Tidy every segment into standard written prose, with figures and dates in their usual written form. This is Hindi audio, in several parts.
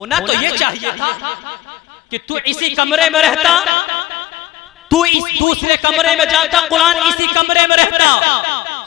होना तो ये चाहिए था कि तू इसी कमरे में रहता, तू इस दूसरे कमरे में जाता, कुरान इसी कमरे में रहता।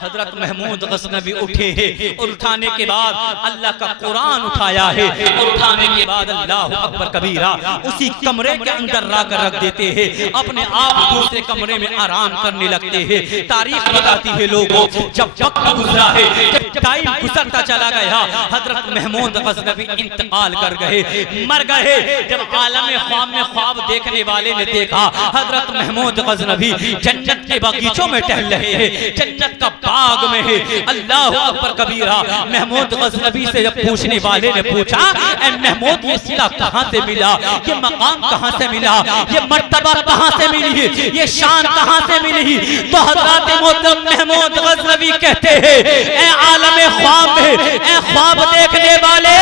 हजरत महमूद गज़नवी उठे हैं और उठाने के बाद अल्लाह का कुरान उठाया है और उठाने के बाद अल्लाह अकबर कबीरा उसी कमरे के अंदर लाकर रख देते हैं, अपने आप दूसरे कमरे में आराम करने लगते हैं। तारीख बताती है लोगों, जब वक्त गुजरा है, जब टाइम गुजरता चला गया, हजरत महमूद गज़नवी इंतकाल कर गए, मर गए। जब आलम ख्वाब में ख्वाब देखने वाले ने देखा हजरत महमूद गज़नवी जन्नत के बगीचों में टहल रहे हैं, जन्नत का बाग में है। अल्लाह अकबर कबीरा। महमूद गज़नवी से जब पूछने वाले ने पूछा, ए महमूद ये सिला कहां से मिला, ये मकाम कहां से मिला, ये मर्तबा कहां से मिली, ये शान कहां से मिली? तो हज़रत मोहतरम महमूद गज़नवी कहते हैं, ए आलम ख्वाब में, ए ख्वाब देखने वाले,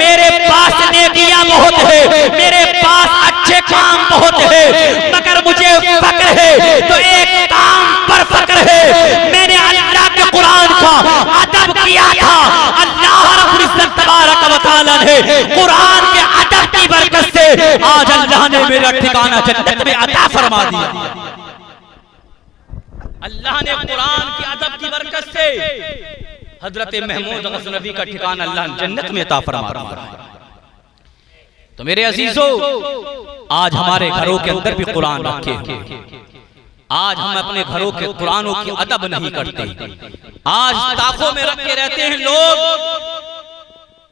मेरे पास नेकियां बहुत है, मेरे पास अच्छे काम बहुत है, मगर मुझे फक्र है तो एक काम पर फक्र है। मैंने अल्लाह के कुरान का अदब किया था, अल्लाह रब्बुल इज्जत तबारक व तआला ने कुरान के अदब की बरकत से आज अल्लाह ने मेरा ठिकाना जन्नत में अता फरमा दिया। अल्लाह ने कुरान के अदब की बरकत से हजरत महमूद गज़नवी का ठिकाना अल्लाह ने जन्नत में अता फरमा दिया। तो मेरे अजीजों, आज हमारे घरों के अंदर भी कुरान रखे हैं। आज हम अपने घरों के कुरानों की अदब नहीं करते। आज ताकों में रखे रहते हैं लोग,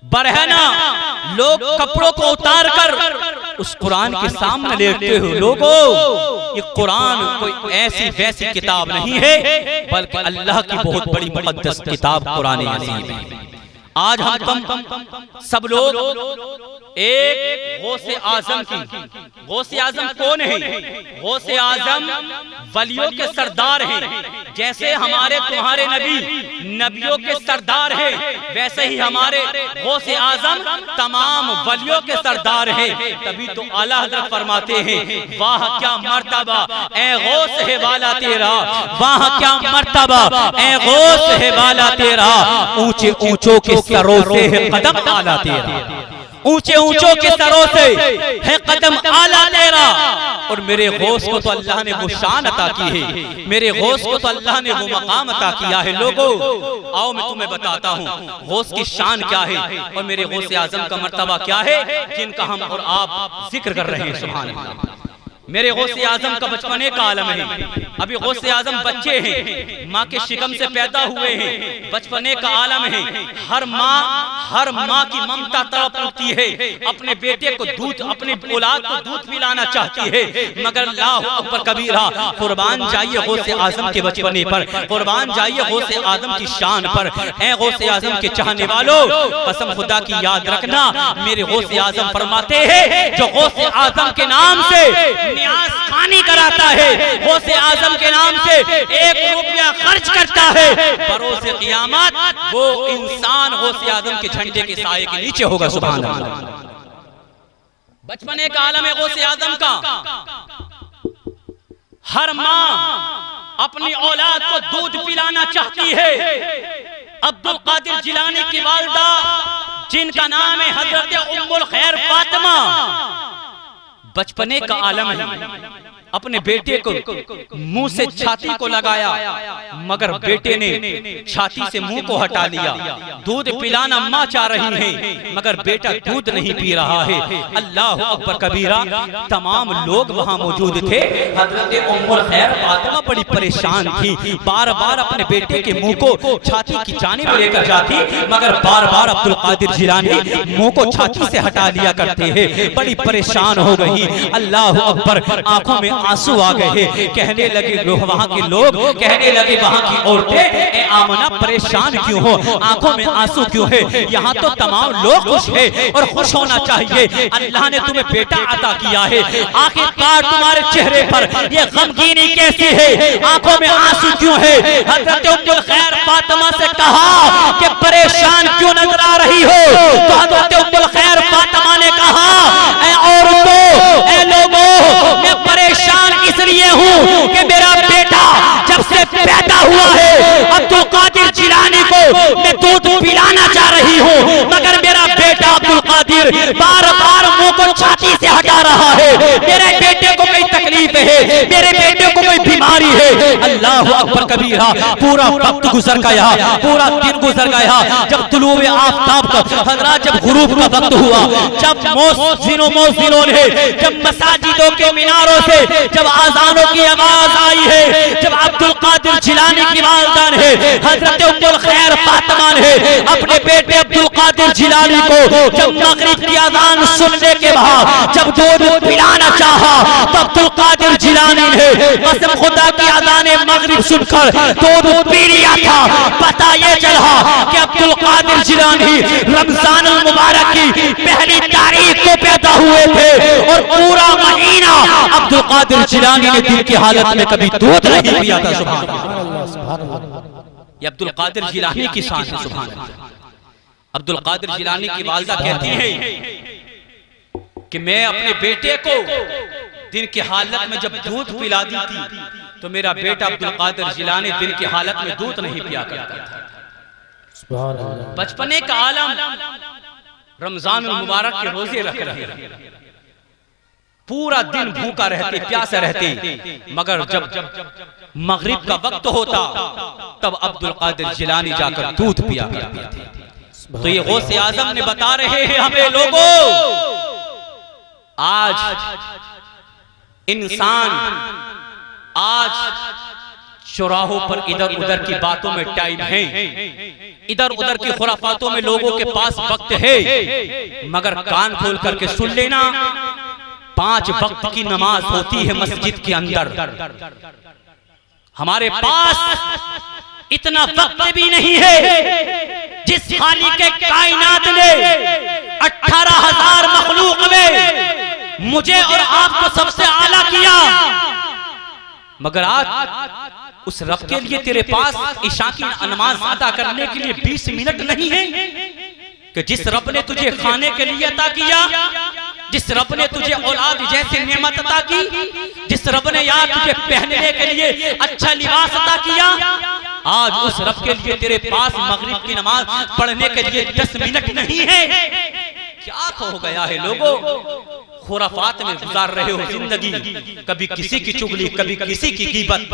बरहना लोग कपड़ों को उतार कर उस कुरान के सामने लेटते हो। लोगों, ये कुरान कोई ऐसी वैसी किताब नहीं है, बल्कि अल्लाह की बहुत बड़ी मुक़द्दस किताब कुरान अज़ीम है। आज हम सब लोग एक गौसे आजम की, गौसे आजम कौन है? गौसे आजम वलियों के सरदार हैं। जैसे हमारे तुम्हारे नबी नबियों के सरदार हैं, वैसे ही हमारे गौसे आजम तमाम वलियों के सरदार हैं। तभी तो आला हज़रत फरमाते हैं, वाह क्या मर्तबा ए गौस है वाला तेरा, वाह क्या मर्तबा ए गौस है वाला तेरा, ऊंचे ऊंचों के सरों से है कदम आला तेरा, ऊंचे ऊंचों के सरों से है कदम आला तेरा। और मेरे गौस को तो अल्लाह ने वो शान अता की है, मेरे गौस को तो अल्लाह ने वो मकाम अता किया है। लोगों, आओ मैं तुम्हें बताता हूँ गौस की शान क्या है और मेरे गौस आजम का मर्तबा क्या है, जिनका हम और आप जिक्र कर रहे हैं। सुभान अल्लाह। मेरे गौसे आजम का बचपने का आलम है। अभी गौसे आजम बच्चे हैं, माँ के शिकम से पैदा हुए हैं, बचपने का आलम है। हर माँ की ममता तड़प उठती है, अपने बेटे को दूध, अपनी औलाद को दूध पिलाना चाहती है, मगर अल्लाह अकबर कबीरा। कुर्बान जाइए गौसे आजम के बचपने पर, कुर्बान जाइए गौसे आजम की शान पर। ए गौसे आजम के चाहने वालों, कसम खुदा की याद रखना, मेरे गौसे आजम फरमाते हैं, जो गौसे आजम के नाम से न्यास खानी कराता है, गौसे आजम के नाम से 1 रुपया खर्च करता है, बरोज़े क़ियामत वो इंसान गौसे आजम के झंडे के साए के नीचे होगा। सुभान अल्लाह। बचपने का आलम है गौसे आजम का। हर माँ अपनी औलाद को दूध पिलाना चाहती है। अब्दुल कादिर जिलानी की वालिदा, जिनका नाम है हजरत उम्मुल खैर फातिमा, बचपने का आलम है। अपने बेटे को मुंह से छाती को लगाया, मगर बेटे ने छाती से मुंह को हटा लिया। दूध पिलाना मां चाह रही है, मगर बेटा दूध नहीं पी रहा है। अल्लाह अकबर कबीरा। तमाम लोग वहां मौजूद थे। हजरत उम्मुल खैर फातिमा बड़ी परेशान थी, बार बार अपने बेटे के मुंह को छाती की जानिब लेकर जाती, मगर बार बार अब्दुल कादिर जिलानी मुंह को छाती से हटा लिया करते हैं। बड़ी परेशान हो गई। अल्लाह अकबर। आंखों में आंसू आ गए। कहने लगे वहां के लोग, कहने लगे वहां की औरतें, आमना परेशान क्यों हो, आंखों में आंसू क्यों है? यहाँ तो तमाम लोग खुश है और खुश होना चाहिए। अल्लाह ने तुम्हें बेटा अता किया है, आखिरकार तुम्हारे चेहरे पर ये गमगीनी कैसी है, आंखों में आंसू क्यों है? हजरत उम्मुल खैर फातिमा से कहा कि परेशान क्यों नजर आ रही हो? तो हजरत उम्मुल खैर फातिमा ने कहा, ऐ औरतों, ऐ लोगों, मैं परेशान इसलिए हूँ कि मेरा बेटा जब से पैदा हुआ है, अब्दुल कादिर जिलानी को मैं दूध पिलाना चाह रही हूँ, मगर मेरा बेटा अब्दुल कादिर बार बार मुंह को छाती से हटा रहा है। मेरे बेटे को कोई तकलीफ है, मेरे बेटे को कोई बीमारी है। अल्लाह अकबर कबीरा। पूरा वक्त गुजर गया, पूरा दिन गुजर गया। जब तुलूए आफताब का हजरत, जब गुरूब का वक्त हुआ, जब मोज़िनों ने जब मसाजिदों के मीनारों से जब आजानों की आवाज आई है, जब अब्दुल कादिर जिलानी की वालिदा ने हजरत उम्मुल खैर फातिमा ने अपने बेटे अब्दुल कादिर जिलानी को जब मगरिब की अजान सुनने के बाद जब दूध पिलाना चाहा, तो अब्दुल कादिर जिलानी ने कसम खुदा की अजान मगरिब सुनकर दूध पी लिया था। पता ये चला कि अब्दुल कादिर जिलानी रमजान मुबारक की पहली तारीख को पैदा हुए थे और पूरा महीना अब्दुल कादिर जिलानी ने दिन की हालत में कभी दूध नहीं पिया था। सुभान अल्लाह। ये अब्दुल कादिर जिलानी की शान है। सुभान अल्लाह। अब्दुल कादिर जिलानी की वालिदा कहती है कि मैं अपने बेटे को दिन की हालत में जब दूध पिलाती थी तो मेरा बेटा अब्दुल कादिर जिलानी दिन की हालत में दूध नहीं पिया करता था। बचपने का आलम, रमजान मुबारक के रोजे रख रहे, पूरा दिन भूखा रहते, प्यासे रहते, मगर जब मगरिब का वक्त होता तब अब्दुल कादिर जिलानी जाकर दूध पिया करते थे। तो ये गौसे आजम ने बता रहे हैं हमें लोगों, आज इंसान आज चौराहों पर इधर उधर की बातों में टाइम है, इधर उधर की खुराफातों में लोगों के पास वक्त है, मगर कान खोल करके सुन लेना, 5 वक्त की नमाज होती है मस्जिद के अंदर। हमारे पास इतना वक्त भी नहीं है जिस खालिक के कायनात ने 18,000 मखलूक में मुझे और आपको सबसे आला किया, मगर आज उस रब के लिए तेरे पास इशा की नमाज अदा करने के लिए 20 मिनट नहीं है कि जिस रब ने तुझे खाने के लिए अता किया, जिस रब ने तुझे औलाद जैसी नेमत अता की, जिस रब ने यार तुझे पहनने के लिए अच्छा लिबास अता किया, आज उस रब के लिए तेरे पास मगरिब की नमाज पढ़ने के लिए 10 मिनट नहीं है। क्या हो गया है लोगों, खुराफात में गुजार रहे हो जिंदगी, कभी किसी की चुगली, कभी किसी की गीबत।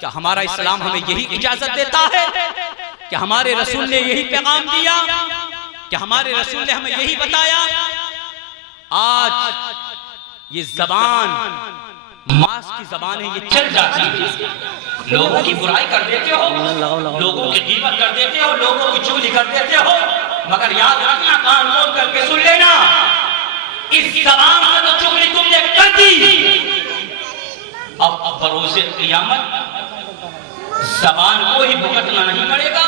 क्या हमारा इस्लाम हमें यही इजाजत देता है? क्या हमारे रसूल ने यही पैगाम दिया? क्या हमारे रसूल ने हमें यही बताया? आज ये जबान मास की जबान है, ये चल जाती है, लोगों की बुराई कर देते हो, लोगों की गीबत कर देते हो, लोगों की चुगली कर देते हो, मगर याद रखना, कान खोल करके सुन लेना, इस जबान से तो चुगली तुमने कर दी, अब बरोज़े क़ियामत जबान को ही भुगतना नहीं पड़ेगा,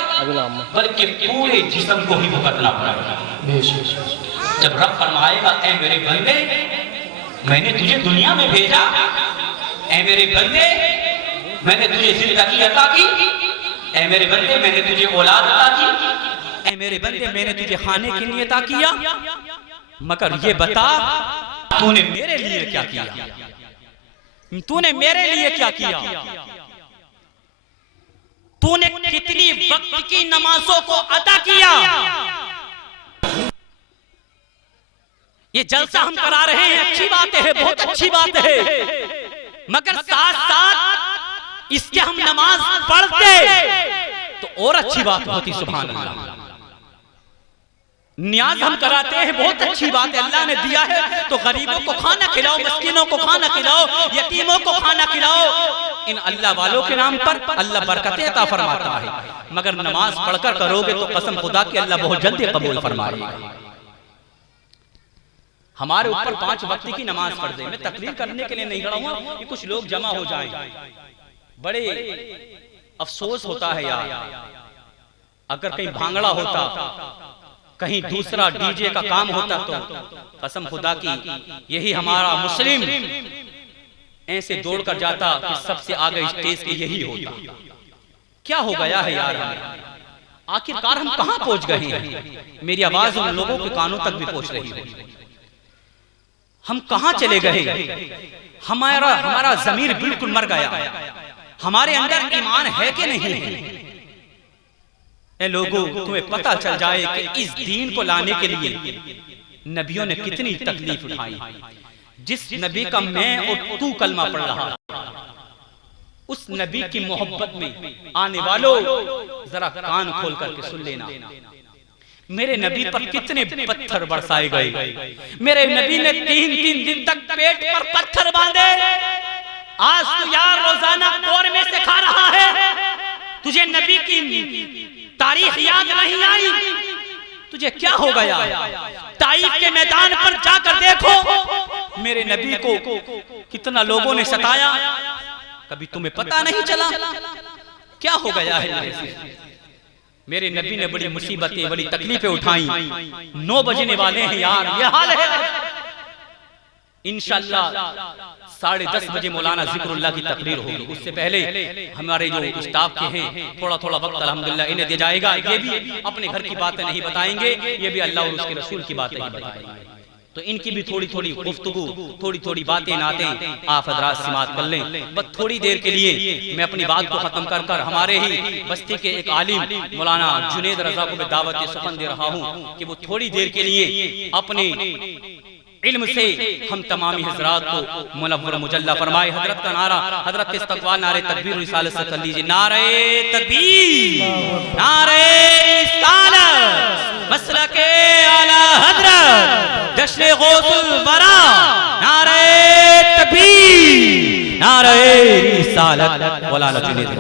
बल्कि पूरे जिस्म को ही भुगतना पड़ेगा। जब रब फरमाएगा, ऐ मेरे बंदे मैंने तुझे दुनिया में भेजा, ऐ मेरे बंदे मैंने तुझे जिंदगी अता की, ऐ मेरे बंदे मैंने तुझे औलाद अता की, ऐ मेरे बंदे मैंने तुझे खाने के लिए अता किया, मगर ये बता तूने मेरे लिए क्या किया? तूने मेरे लिए क्या किया? तूने कितनी वक्त की नमाजों को अदा किया? ये जलसा हम करा रहे हैं, अच्छी बात है, बहुत अच्छी बात है, मगर साथ साथ इसके हम नमाज पढ़ते तो और अच्छी बात होती। सुभान अल्लाह। नियाज हम कराते हैं, बहुत अच्छी बात है, अल्लाह ने दिया है तो गरीबों को खाना खिलाओ, मिस्कीनों को खाना खिलाओ, यतीमों को खाना खिलाओ, इन अल्लाह वालों के नाम पर अल्लाह बरकतें अता फरमाता है। मगर नमाज पढ़कर करोगे तो कसम खुदा की अल्लाह बहुत जल्दी कबूल फरमाएगा। हमारे ऊपर 5 वक्त की नमाज पढ़ दे। मैं तकरीर करने के लिए नहीं खड़ा हूं कि कुछ लोग जमा हो जाएं, बड़े अफसोस होता है यार, अगर कहीं भांगड़ा होता, कहीं दूसरा डीजे का काम होता तो कसम खुदा की यही हमारा मुस्लिम ऐसे दौड़कर जाता कि सबसे आगे स्टेज के यही होता। क्या हो गया है यार, आखिरकार हम कहां पहुंच गए हैं? मेरी आवाज उन लोगों के कानों तक भी पहुंच रही है। हम कहां चले गए? हमारा ज़मीर बिल्कुल मर गया। हमारे अंदर ईमान है कि नहीं है? ए लोगों, तुम्हें पता चल जाए कि इस दीन को लाने के लिए नबियों ने कितनी तकलीफ उठाई। जिस नबी का मैं और तू कलमा पढ़ रहा, उस नबी की मोहब्बत में आने वालों जरा कान खोल करके सुन लेना। मेरे नबी पर कितने पत्थर बरसाए गए। मेरे नबी ने 3-3 दिन तक पेट पर पत्थर बांधे। आज तू यार रोजाना कौरमे से खा रहा है, तुझे नबी की तारीख याद नहीं आई, तुझे क्या हो गया? ताइफ के मैदान पर जाकर देखो, मेरे नबी को कितना लोगों ने सताया, कभी तुम्हें पता नहीं चला? क्या हो गया है? मेरे नबी ने बड़ी मुसीबतें, बड़ी तकलीफें उठाई। 9 बजने वाले हैं यार, ये हाल है। इंशाअल्लाह 10:30 बजे मौलाना जिक्रुल्लाह की तकरीर होगी। उससे पहले हमारे जो स्टाफ के हैं थोड़ा थोड़ा वक्त अल्हम्दुलिल्लाह इन्हें दिया जाएगा। ये भी अपने घर की बातें नहीं बताएंगे, ये भी अल्लाह और उसके रसूल की बातें ही बताएंगे। तो इनकी भी थोड़ी थोड़ी गुफ्तगू, थोड़ी थोड़ी बातें नातें आप हजरात समात कर लें। बस थोड़ी देर के लिए मैं अपनी बात को खत्म कर कर हमारे ही बस्ती के एक आलिम मौलाना जुनेद रजा को मैं दावत सुखन दे रहा हूँ कि वो थोड़ी देर के लिए अपने इल्म से हम तमामी हजरात को मुनव्वर मुजल्ला फरमाए। हजरत का नारा, हजरत के इस्तक़बाल नारे तकबीर रिसालत से कर लीजिए। नारे तकबीर, नारे रिसालत, मसलके आला हजरत, जश्न गौसुल वरा, नारे तकबीर, नारे रिसालत, मौलाना जुनैद।